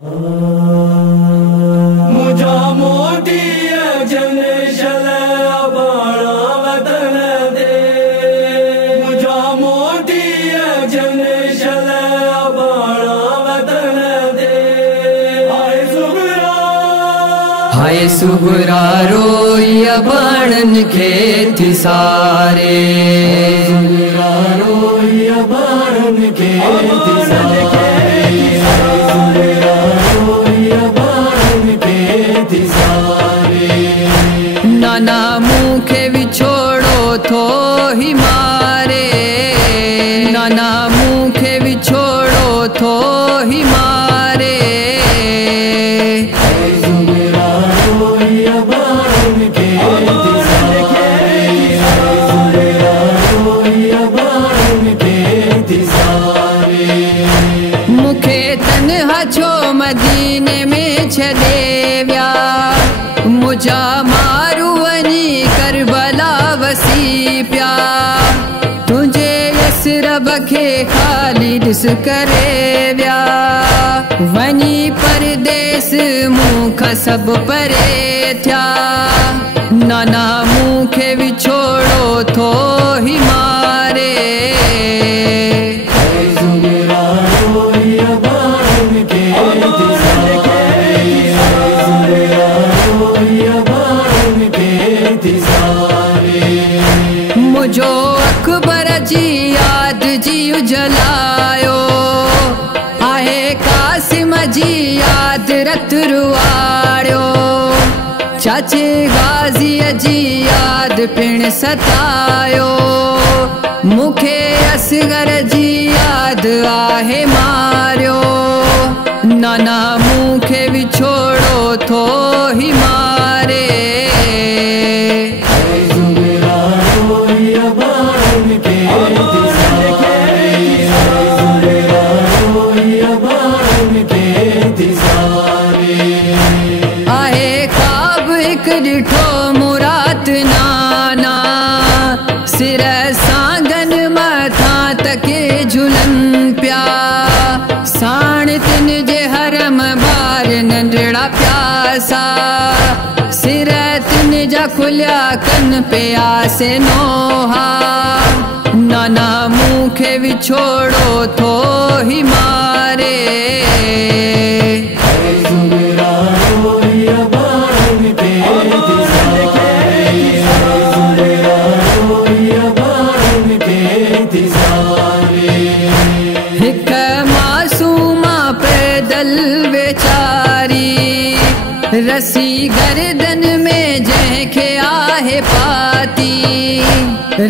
मुझा मोटी जन शले बाणा वतन दे, मुझा मोटी जन शले बाणा वतन दे। हाय सुगरा रोइया बाणन खेती सारे, सुगरा रोइया बाणन खेती सारे, नाना मुखे विछोड़ो थो ही मारे, नाना मुखे विछोड़ो थो ही मारे। मुखे तन्हा छो मदीने में छदेव्या, मुझा मारू वनी करबला वसी प्या। तुझे यसरब के खाली दिस करे व्या, वनी परदेस मुख सब परे थया। नाना मुखे विछोड़ो थो ही मारे, मुझो अकबर जी याद जी जलायो, आहे कासिम जी याद रत रुआड़ो। चाचे गाजी जी याद पिण सतायो, मुखे असगर जी याद आहे मारियो। नाना मुखे विछोड़ो थो ही मारे, आहे ख्वाब एक डिठो मुराद नाना, सिर सांगन मथा तके झुलन प्या। साण तिन जे हरम बार नंढड़ा प्यासा, सिर तिन जा खुलिया कन पे आसे नोहा। नाना मुखे विछोड़ो थो ही मारे, हिक मासूमा पैदल बेचारी, रसी गर्दन में जंहिंखे आहे पाती।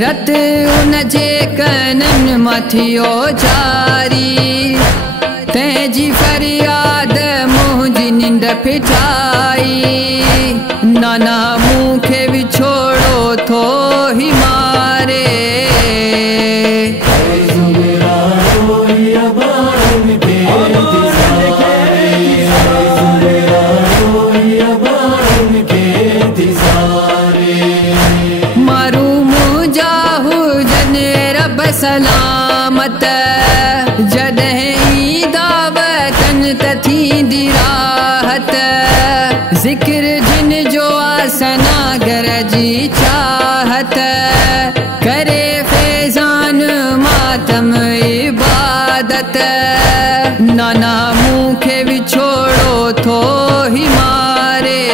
रत उन जे कनन मथियो जारी, तंहिंजी फरियाद मुंहिंजी निंड फिटाई। नाना मुखे विछोड़ो थो ही मारे, मारू मुझा हुजन रब सलामत, जॾहिं ईंदा वतन त थींदी राहत। ज़िक्र जिन जो आसना घर जी चाहत, करे फैज़ान मातम इबादत। नाना मुखे विछोड़ो थो ही मारे,